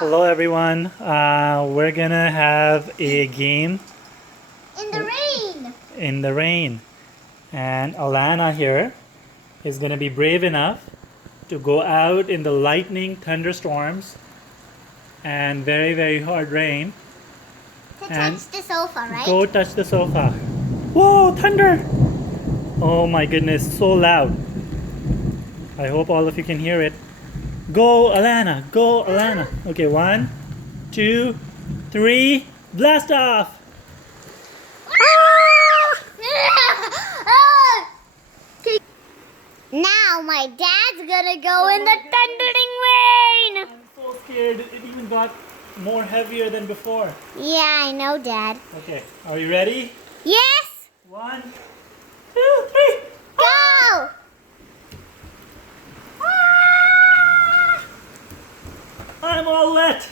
Hello everyone. We're gonna have a game In the rain. in the rain, and Alana here is gonna be brave enough to go out in the lightning, thunderstorms, and very very hard rain. To And touch the sofa, right? go touch the sofa. Whoa, thunder! Oh my goodness, so loud. I hope all of you can hear it. Go, Alana! Go, Alana! Okay, 1, 2, 3, blast off! Now my dad's gonna go in the thundering rain. I'm so scared. It even got more heavier than before. Yeah, I know, Dad. Okay, are you ready? Yes. 1, 2, 3. Go. I'm all wet.